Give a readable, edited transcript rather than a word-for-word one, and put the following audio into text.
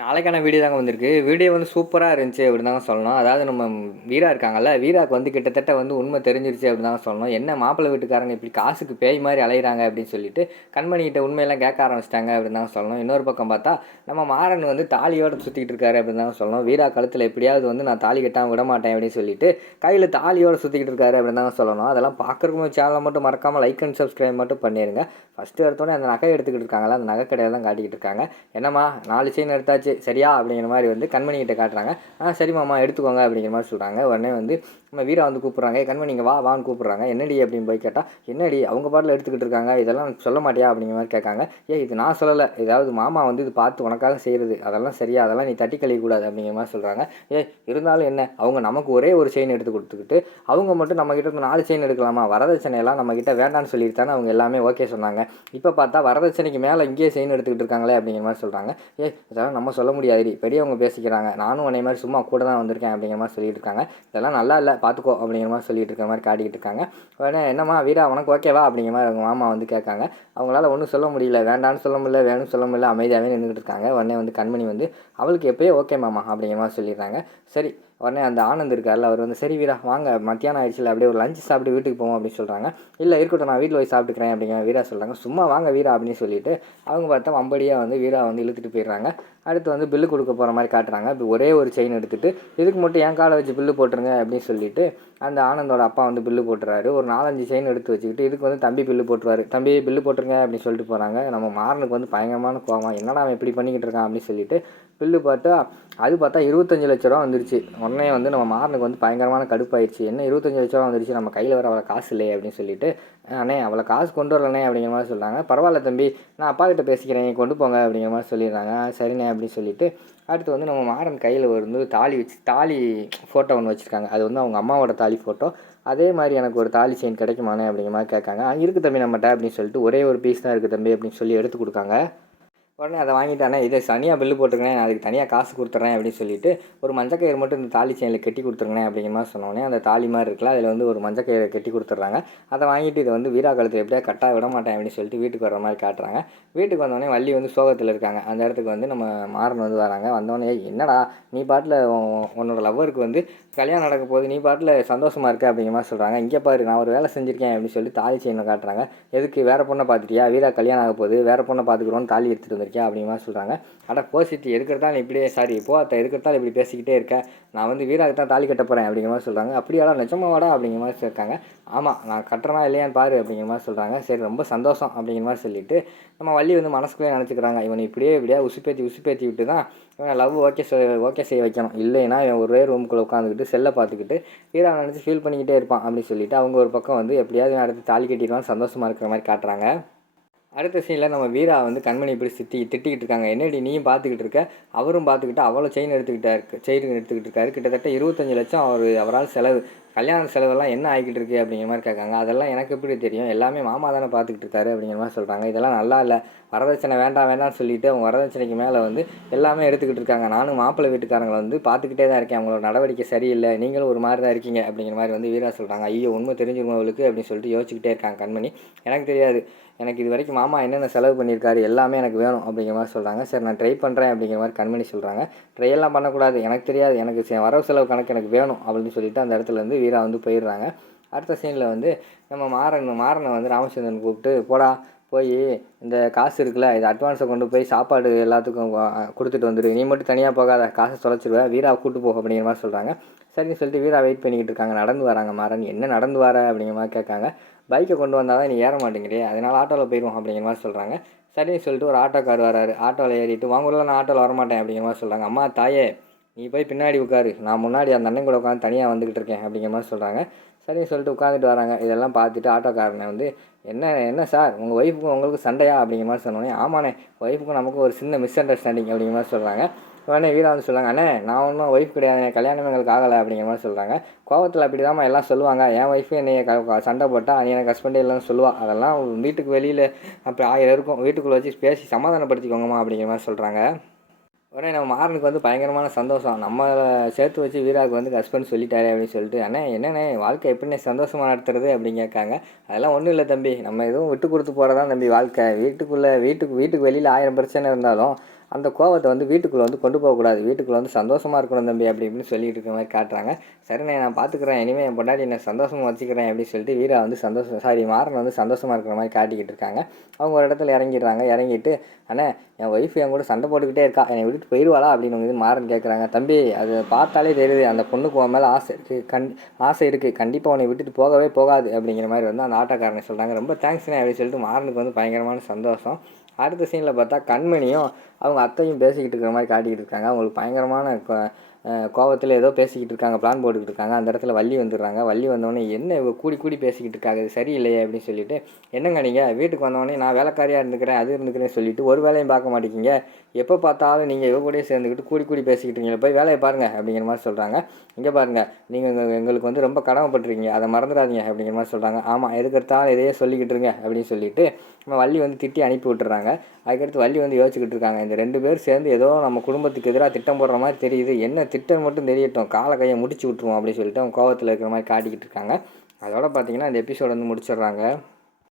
நாளைக்கான வீடியோ தாங்க வந்திருக்கு. வீடியோ வந்து சூப்பரா இருந்துச்சு அப்படின்னு தாங்க சொல்லணும். அதாவது நம்ம வீரா இருக்காங்கல்ல, வீராக்கு வந்து கிட்டத்தட்ட வந்து உண்மை தெரிஞ்சிருச்சு அப்படின்னு தாங்க சொல்லணும். என்ன மாப்பிள்ளை வீட்டுக்காரங்க இப்படி காசுக்கு பேய் மாரி அலையிறாங்க அப்படின்னு சொல்லிட்டு கண்மணிகிட்ட உண்மையெல்லாம் கேட்க ஆரம்பிச்சிட்டாங்க அப்படின்னு தாங்க சொல்லணும். இன்னொரு பக்கம் பார்த்தா நம்ம மாறன் வந்து தாலியோட சுற்றிக்கிட்டு இருக்காரு அப்படின்னு தாங்க சொல்லணும். வீரா கழுத்தில் எப்படியாவது வந்து நான் தாலி கட்டாமல் விட மாட்டேன் அப்படின்னு சொல்லிட்டு கையில் தாலியோட சுற்றிக்கிட்டு இருக்காரு அப்படின்னு தாங்க சொல்லணும். அதெல்லாம் பார்க்குறவங்க சேனலை மட்டும் மறக்காமல் லைக் அண்ட் சப்ஸ்கிரைப் மட்டும் பண்ணிடுங்க. ஃபஸ்ட்டு எடுத்தோடனே அந்த நகை எடுத்துக்கிட்டு இருக்காங்களா, அந்த நகை கடையை தான் காட்டிக்கிட்டு இருக்காங்க. என்னம்மா 4 செயின் எடுத்தாச்சு சரியா அப்படிங்கிற மாதிரி வந்து கண்மணிகிட்ட காட்டுறாங்க. சரி மாமா எடுத்துக்கோங்க அப்படிங்கிற மாதிரி சொல்கிறாங்க. உடனே வந்து நம்ம வீரா வந்து கூப்பிட்றாங்க. கண்மணி இங்கே வான்னு கூப்பிட்றாங்க. என்னடி அப்படின்னு போய் கேட்டால், என்னடி அவங்க பாட்டில் எடுத்துக்கிட்டு இருக்காங்க, இதெல்லாம் சொல்ல மாட்டியா அப்படிங்கிற மாதிரி கேட்காங்க. இது நான் சொல்லலை, ஏதாவது மாமா வந்து இது பார்த்து உனக்காக செய்கிறது, அதெல்லாம் சரியா, அதெல்லாம் நீ தட்டி கழிக்கக்கூடாது அப்படிங்கிற மாதிரி சொல்கிறாங்க. இருந்தாலும் என்ன, அவங்க நமக்கு ஒரே ஒரு செயின் எடுத்து கொடுத்துக்கிட்டு அவங்க மட்டும் நம்மக்கிட்ட 4 செயின் எடுக்கலாமா, வரதட்சணையெல்லாம் நம்மக்கிட்ட வேண்டான்னு சொல்லிட்டு தானே அவங்க எல்லாமே ஓகே சொன்னாங்க. இப்போ பார்த்தா வரதட்சணைக்கு மேலே இங்கேயே செயின் எடுத்துக்கிட்டு இருக்காங்களே அப்படிங்கிற மாதிரி சொல்கிறாங்க. இதெல்லாம் நம்ம சொல்ல முடியாதுடி, பெரியவங்க பேசிக்கிறாங்க, நானும் உன்னை மாதிரி சும்மா கூட தான் வந்திருக்கேன் அப்படிங்கிற மாதிரி சொல்லிட்டு இருக்காங்க. இதெல்லாம் நல்லா இல்லை பார்த்துக்கோ அப்படிங்கிற மாதிரி சொல்லிட்டு இருக்க மாதிரி காட்டிக்கிட்டு இருக்காங்க. உடனே என்னம்மா வீரா உனக்கு ஓகேவா அப்படிங்கிற மாதிரி அவங்க மாமா வந்து கேட்காங்க. அவங்களால ஒன்றும் சொல்ல முடியல, வேண்டான்னு சொல்ல முடியல, வேணும்னு சொல்ல முடியல, அமைதியாகவே நின்றுட்டு இருக்காங்க. உடனே வந்து கண்மணி வந்து அவளுக்கு எப்போயோ ஓகே மாமா அப்படிங்கிற மாதிரி சொல்லிடுறாங்க. சரி, உடனே அந்த ஆனந்த் இருக்கார்ல, அவர் வந்து சரி வீரா வாங்க மத்தியானம் ஆயிடுச்சுல, அப்படியே ஒரு லஞ்ச் சாப்பிட்டு வீட்டுக்கு போவோம் அப்படின்னு சொல்கிறாங்க. இல்லை இருக்கட்டும், நான் வீட்டில் போய் சாப்பிட்டுக்கிறேன் அப்படிங்கிற வீரா சொல்கிறாங்க. சும்மா வாங்க வீரா அப்படின்னு சொல்லிட்டு அவங்க பார்த்தா வம்படியாக வந்து வீரா வந்து இழுத்துட்டு போயிடுறாங்க. அடுத்து வந்து பில்லு கொடுக்க போகிற மாதிரி காட்டுறாங்க. இப்போ ஒரே ஒரு செயின் எடுத்துகிட்டு இதுக்கு மட்டும் என் காலை வச்சு பில்லு போட்டுருங்க அப்படின்னு சொல்லிட்டு அந்த ஆனந்தோட அப்பா வந்து பில்லு போட்டுறாரு. ஒரு 4-5 செயின் எடுத்து வச்சுக்கிட்டு இதுக்கு வந்து தம்பி பில்லு போட்டுருவாரு. தம்பி பில்லு போட்டுருங்க அப்படின்னு சொல்லிட்டு போகிறாங்க. நம்ம மாறனுக்கு வந்து பயங்கரமான கோவம், என்னடா அவன் இப்படி பண்ணிக்கிட்டு இருக்கான் அப்படின்னு சொல்லிட்டு பில்லு பார்த்தா அது பார்த்தா 25 லட்ச ரூபா வந்துருச்சு. உடனே வந்து நம்ம மாறனுக்கு வந்து பயங்கரமான கடுப்பாயிடுச்சு. என்ன 25 லட்ச ரூபா வந்துருச்சு, நம்ம கையில் வர அவ்வளோ காசு இல்லையே அப்படின்னு சொல்லிட்டு அண்ணே அவ்வளோ காசு கொண்டு வரலண்ணே அப்படிங்கிற மாதிரி சொல்கிறாங்க. பரவாயில்ல தம்பி, நான் அப்பா கிட்ட பேசிக்கிறேன், கொண்டு போங்க அப்படிங்கிற மாதிரி சொல்லிடுறாங்க. சரிண்ணே அப்படின்னு சொல்லிட்டு அடுத்து வந்து நம்ம மாறன் கையில் வந்து தாலி ஃபோட்டோ ஒன்று வச்சுருக்காங்க. அது வந்து அவங்க அம்மாவோட தாலி ஃபோட்டோ. அதே மாதிரி எனக்கு ஒரு தாலி செயின் கிடைக்குமாண்ணே அப்படிங்கிற மாதிரி கேட்காங்க. இருக்குது தம்பி நம்மகிட்ட அப்படின்னு சொல்லிட்டு ஒரே ஒரு பீஸ் தான் இருக்குது தம்பி அப்படின்னு சொல்லி எடுத்து கொடுக்காங்க. உடனே அதை வாங்கிட்டானே, இதை தனியாக பில்லு போட்டுருங்கண்ணே, நான் அதுக்கு தனியாக காசு கொடுத்துட்றேன் அப்படின்னு சொல்லிட்டு ஒரு மஞ்சக்கயிறு மட்டும் இந்த தாலி செயினில் கட்டி கொடுத்துருங்கண்ணே அப்படிங்கிற மாதிரி சொன்னோடனே அந்த தாலி மாதிரி இருக்குல்ல, அதில் வந்து ஒரு மஞ்சக்கயிறை கட்டி கொடுத்துட்றாங்க. அதை வாங்கிட்டு இதை வந்து வீரா கழுத்தில் எப்படியா கட்டாக விட மாட்டேன் அப்படின்னு சொல்லிட்டு வீட்டுக்கு வர மாதிரி காட்டுறாங்க. வீட்டுக்கு வந்தோடனே வள்ளி வந்து சோகத்தில் இருக்காங்க. அந்த இடத்துக்கு வந்து நம்ம மாறன் வந்து வராங்க. வந்தோடனே என்னடா நீ பாட்டில் உன்னோட லவ்வருக்கு வந்து கல்யாணம் நடக்க போகுது, நீ பாட்டில் சந்தோஷமாக இருக்க அப்படிங்கிற மாதிரி சொல்கிறாங்க. இங்கே பாரு நான் ஒரு வேலை செஞ்சுருக்கேன் அப்படின்னு சொல்லி தாலி செயினை காட்டுறாங்க. எதுக்கு, வேறு பொண்ணை பார்த்துட்டியா, வீரா கல்யாணம் ஆக போகுது, வேறு பொண்ணை பார்த்துக்குறோன்னு தாலி எடுத்துகிட்டு வந்திருக்கியா அப்படிங்கிற மாதிரி சொல்கிறாங்க. போசிட்டி இருக்கிறதால இப்படியே இருக்கிறதால இப்படி பேசிக்கிட்டே இருக்க, நான் வந்து வீராக்கு தான் தாலி கட்ட போகிறேன் அப்படிங்கிற மாதிரி சொல்கிறாங்க. அப்படியாடா நிஜமாவாடா அப்படிங்கிற மாதிரி இருக்காங்க. ஆமாம் நான் கட்டுறனா இல்லையான்னு பாரு அப்படிங்கிற மாதிரி சொல்கிறாங்க. சரி ரொம்ப சந்தோஷம் அப்படிங்கிற மாதிரி சொல்லிவிட்டு நம்ம வள்ளி வந்து மனசுக்குள்ளே நினச்சிக்கிறாங்க, இவனை இப்படியே உசுப்பேற்றி விட்டு தான் இவனை லவ் ஓகே செய்ய வைக்கணும், இல்லைன்னா இவன் ஒரே ரூமுக்குள்ளே உட்காந்துக்கிட்டு செல்லை பார்த்துக்கிட்டு வீரா நினச்சி ஃபீல் பண்ணிக்கிட்டே இருப்பான் அப்படின்னு சொல்லிட்டு அவங்க ஒரு பக்கம் வந்து எப்படியாவது அடுத்து தாலி கட்டிடுவான் சந்தோஷமாக இருக்கிற மாதிரி காட்டுறாங்க. அடுத்த சீனில் நம்ம வீரா வந்து கண்மணி இப்படி திட்டிக்கிட்டு இருக்காங்க. என்னடி நீயும் பார்த்துக்கிட்டு இருக்க, அவரும் பார்த்துக்கிட்டு அவ்வளோ செயின் எடுத்துக்கிட்டு இருக்காரு. கிட்டத்தட்ட 25 லட்சம் அவரால் செலவு, கல்யாண செலவெல்லாம் என்ன ஆகிக்கிட்டு இருக்கு அப்படிங்கிற மாதிரி கேட்காங்க. அதெல்லாம் எனக்கு எப்படி தெரியும், எல்லாமே மாமா தானே பார்த்துக்கிட்டு இருக்காரு அப்படிங்கிற மாதிரி சொல்கிறாங்க. இதெல்லாம் நல்லா இல்லை, வரதட்சணை வேண்டாம்னு சொல்லிட்டு அவங்க வரதட்சணைக்கு மேலே வந்து எல்லாமே எடுத்துக்கிட்டு இருக்காங்க. நானும் மாப்பிள்ளை வீட்டுக்காரங்களை வந்து பார்த்துக்கிட்டே தான் இருக்கேன், அவங்களோட நடவடிக்கை சரியில்லை, நீங்களும் ஒரு மாதிரி தான் இருக்கீங்க அப்படிங்கிற மாதிரி வந்து வீரா சொல்கிறாங்க. ஐயோ உண்மை தெரிஞ்சிருமா அவளுக்கு அப்படின்னு சொல்லிட்டு யோசிச்சுக்கிட்டே இருக்காங்க கண்மணி. எனக்கு தெரியாது, எனக்கு இது வரைக்கும் மாமா என்னென்ன செலவு பண்ணியிருக்காரு எல்லாமே எனக்கு வேணும் அப்படிங்கிற மாதிரி சொல்கிறாங்க. சரி நான் ட்ரை பண்ணுறேன் அப்படிங்கிற மாதிரி கண்மணி சொல்கிறாங்க. ட்ரையெல்லாம் பண்ணக்கூடாது, எனக்கு தெரியாது, எனக்கு வரவு செலவு கணக்கு எனக்கு வேணும் அப்படின்னு சொல்லிட்டு அந்த இடத்துலேருந்து வீரா வந்து போயிடுறாங்க. அடுத்த சீனில் வந்து நம்ம மாறனை வந்து ராமச்சந்திரன் கூப்பிட்டு போடா போய் இந்த காசு இருக்குல்ல, இது அட்வான்ஸை கொண்டு போய் சாப்பாடு எல்லாத்துக்கும் கொடுத்துட்டு வந்துடு, நீ மட்டும் தனியாக போகாத, காசை தொலைச்சிடுவேன், வீராவை கூப்பிட்டு போ அப்படிங்கிற மாதிரி சொல்கிறாங்க. சரின்னு சொல்லிட்டு வீரா வெயிட் பண்ணிக்கிட்டு இருக்காங்க. நடந்து வராங்க. மாறன் என்ன நடந்து வர அப்படிங்கிற மாதிரி கேட்காங்க. பைக்கை கொண்டு வந்தால் தான் நீ ஏற மாட்டேங்கிறே, அதனால் ஆட்டோவில் போயிடுவோம் அப்படிங்கிற மாதிரி சொல்கிறாங்க. சரின்னு சொல்லிட்டு ஒரு ஆட்டோக்கார் வராரு. ஆட்டோவில் ஏறிட்டு வாங்கல நான் ஆட்டோவில் வரமாட்டேன் அப்படிங்கிற மாதிரி சொல்கிறாங்க. அம்மா தாயே நீ போய் பின்னாடி உட்காரு, நான் முன்னாடி அந்த அண்ணன் கூட உட்காந்து தனியாக வந்துக்கிட்டு இருக்கேன் அப்படிங்கிற மாதிரி சொல்கிறாங்க. சரின்னு சொல்லிட்டு உட்காந்துட்டு வராங்க. இதெல்லாம் பார்த்துட்டு ஆட்டோக்காரனை வந்து என்ன சார் உங்கள் ஒய்ஃபுக்கும் உங்களுக்கு சண்டையா அப்படிங்கிற மாதிரி சொன்னோன்னே, ஆமாண்ணே ஒய்ஃபுக்கும் நமக்கு ஒரு சின்ன மிஸ் அண்டர்ஸ்டாண்டிங் அப்படிங்கிற மாதிரி சொல்கிறாங்க. உடனே வீரா வந்து சொல்கிறாங்க, அண்ணே நான் ஒன்றும் ஒய்ஃப் கிடையாது, கல்யாணமே எங்களுக்கு ஆகலை அப்படிங்கிற மாதிரி சொல்கிறாங்க. கோவத்தில் அப்படி தான் எல்லாம் சொல்லுவாங்க, என் ஒய்ஃபு என்னை சண்டை போட்டால் நீ எனக்கு ஹஸ்பண்டே இல்லைன்னு சொல்லுவாள், அதெல்லாம் வீட்டுக்கு வெளியில் அப்போ 1000 இருக்கும், வீட்டுக்குள்ளே வச்சு பேசி சமாதானப்படுத்திக்கோங்கம்மா அப்படிங்கிற மாதிரி சொல்கிறாங்க. உடனே நம்ம மாறனுக்கு வந்து பயங்கரமான சந்தோஷம், நம்ம சேர்த்து வச்சு வீராவுக்கு வந்து ஹஸ்பண்ட் சொல்லிட்டாரே அப்படின்னு சொல்லிட்டு, அண்ணே என்னண்ணே வாழ்க்கை எப்படிண்ணே சந்தோஷமாக நடத்துறது அப்படின்னு கேட்காங்க. அதெல்லாம் ஒன்றும் இல்லை தம்பி, நம்ம எதுவும் விட்டு கொடுத்து போகிறதான் தம்பி வாழ்க்கை, வீட்டுக்கு வெளியில் 1000 பிரச்சனை இருந்தாலும் அந்த கோவத்தை வந்து வீட்டுக்குள்ளே வந்து கொண்டு போகக்கூடாது, வீட்டுக்குள்ளே வந்து சந்தோஷமாக இருக்கணும் தம்பி அப்படி இப்படின்னு சொல்லிட்டு இருக்கிற மாதிரி காட்டுறாங்க. சரிண்ணே நான் பார்த்துக்குறேன், இனிமேல் என் பொண்டாட்டி என்ன சந்தோஷமாக வச்சுக்கிறேன் அப்படின்னு சொல்லிட்டு வீரா வந்து மாறன் வந்து சந்தோஷமாக இருக்கிற மாதிரி காட்டிக்கிட்டு இருக்காங்க. அவங்க ஒரு இடத்துல இறங்கிடுறாங்க. இறங்கிட்டு அண்ணே என் ஒய்ஃப் என் கூட சண்டை போட்டுக்கிட்டே இருக்கா, என்னை விட்டுட்டு போயிடுவாளா அப்படின்னு வந்து மாறன் கேட்குறாங்க. தம்பி அது பார்த்தாலே தெரியுது அந்த பொண்ணுக்கு உன் மேலே ஆசை இருக்குது, கண்டிப்பாக உன்னை விட்டுட்டு போகவே போகாது அப்படிங்கிற மாதிரி வந்து அந்த ஆட்டோக்காரனை சொல்கிறாங்க. ரொம்ப தேங்க்ஸ்ண்ணே அப்படின்னு சொல்லிட்டு மாறனுக்கு வந்து பயங்கரமான சந்தோஷம். அடுத்த சீனில் பார்த்தா கண்மணியும் அவங்க அத்தையும் பேசிக்கிட்டு இருக்கிற மாதிரி காட்டிக்கிட்டு இருக்காங்க. அவங்களுக்கு பயங்கரமான கோவத்தில் ஏதோ பேசிக்கிட்டு இருக்காங்க, பிளான் போட்டுக்கிட்டு இருக்காங்க. அந்த இடத்துல வள்ளி வந்துடுறாங்க. வள்ளி வந்தோடனே என்ன கூடி கூடி பேசிக்கிட்டு இருக்காங்க, இது சரியில்லையே அப்படின்னு சொல்லிட்டு, என்னங்க நீங்கள் வீட்டுக்கு வந்தோடனே நான் வேலைக்காரியாக இருந்துக்கிறேன் அது இருந்துக்கிறேன்னு சொல்லிட்டு ஒரு வேலையும் பார்க்க மாட்டேங்கிங்க, எப்போ பார்த்தாலும் நீங்கள் கூடயே சேர்ந்துக்கிட்டு கூடி கூடி பேசிக்கிட்டு இருக்கீங்க, போய் வேலையை பாருங்கள் அப்படிங்கிற மாதிரி சொல்கிறாங்க. இங்கே பாருங்கள் நீங்கள் எங்களுக்கு வந்து ரொம்ப கடமைப்பட்டுருக்கீங்க, அதை மறந்துடாதீங்க அப்படிங்கிற மாதிரி சொல்கிறாங்க. ஆமாம் எதுக்கெடுத்தாலும் இதையே சொல்லிக்கிட்டு இருங்க அப்படின்னு சொல்லிட்டு நம்ம வள்ளி வந்து திட்டி அனுப்பி விட்டுறாங்க. அதுக்கடுத்து வள்ளி வந்து யோசிச்சுக்கிட்டு இருக்காங்க, இந்த 2 பேர் சேர்ந்து ஏதோ நம்ம குடும்பத்துக்கு எதிராக திட்டம் போடுற மாதிரி தெரியுது, என்ன திட்டம் மட்டும் தெரியட்டும், காலை கையை முடிச்சு விட்ருவோம் அப்படின்னு சொல்லிட்டு அவங்க கோவத்தில் இருக்கிற மாதிரி காட்டிக்கிட்டு இருக்காங்க. அதோட பார்த்தீங்கன்னா இந்த எபிசோட் வந்து முடிச்சிடுறாங்க.